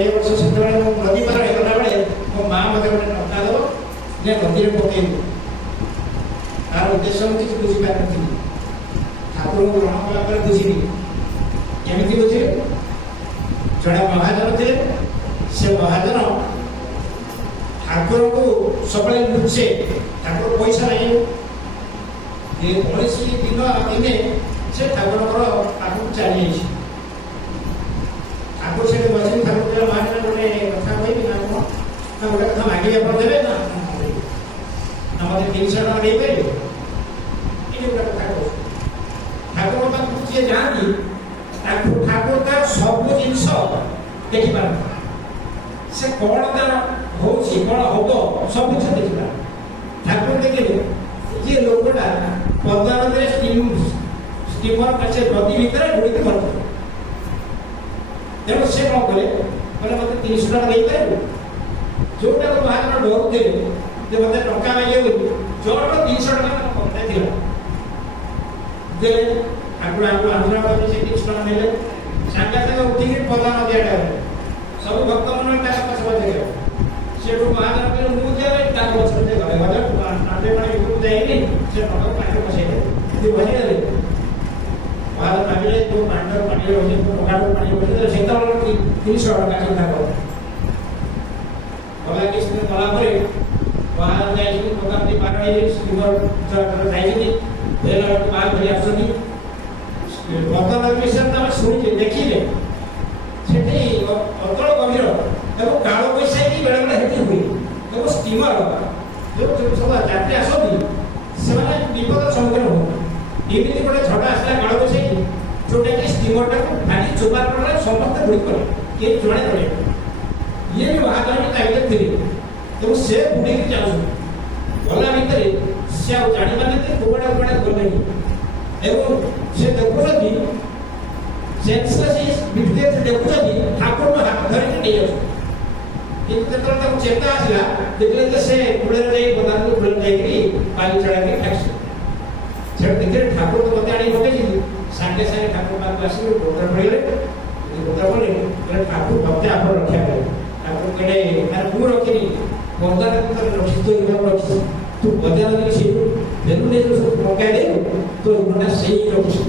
20 वर्ष से नदी पार होगा बेले मो माँ मत गोटे टका दब जे नदी में पकड़ तार उद्देश्य मुझे बुझीपार ठाकुर को ग्रहण कला बुझी केमी बुझे जड़े महाजन थे से महाजन ठाकुर को सब लुचे ठाकुर पैसा नहीं ये कौन दिन दिने से ठाकुर आगे चली ठाकुर से बस ठाकुर महाजन गोटे कथा कह गोटे कथा मागे आप देवे ना मतलब 300 टका दे पारे ये गोटे कथा कह ठाकुर पाखु जी जाती ठाकुर का सब जिनस देखिपार से कौन तार हो कौन हम सब जिन देखा ठाकुर देखिए ये लोकटा पद्मा नदी स्टीमर नदी भितर बुड़ी मर तेणु से कौन कले मत 300 टका दे पारे जोटा को बाहर डरुते मत टका मागे जोर 300 टका कथा दे ठाकुर आंदोलन से 300 टका ने सागे सागे उठिक पद्मा नदी आड़े सब भक्त मन पछ पचे से महाजन के मुझे पछे गले गले आटे पानी जाए से टका पाटे पसे भजे महाजन मांगे जो पांडर पानी रोजे टका पानी रोजे से 300 टका चिंता कर गला किस दिन गला पर महाजन जाए टका पार स्टीमर जाए माल धरी आसनी पद्मा विषय शुणी देखिले अतल गभीर एवं काल बैशाखी बेले बेले हेतु हुए एवं स्टीमर जो सब यात्री आसती से विपद सम्मुखीन हो एमती गोटे झटा आसला काल बैशाखी जोटा कि स्टीमर टाक भागी चोपार कर समस्त बुड़ी कले किए जड़े पड़े ये भी महाजन भितर थे से बुड़ी जाऊँ गला भितर से जानी पारे कौड़ा कौड़ा गले से देखुं देखुं ठाकुर हाथ धरिक नहीं चेता आसला देखिए से कूड़े बदान को कूड़े जाकि पाली चढ़ा देखिए ठाकुर तो मत आने पकई सागे सागे ठाकुर पाक आस गोत्र पड़े गोत्र पड़े ठाकुर भक्ति आप रक्षा करें ठाकुर कहे तू रखी बंदार रखी तू बजार लगे पकाई दे तो से रखी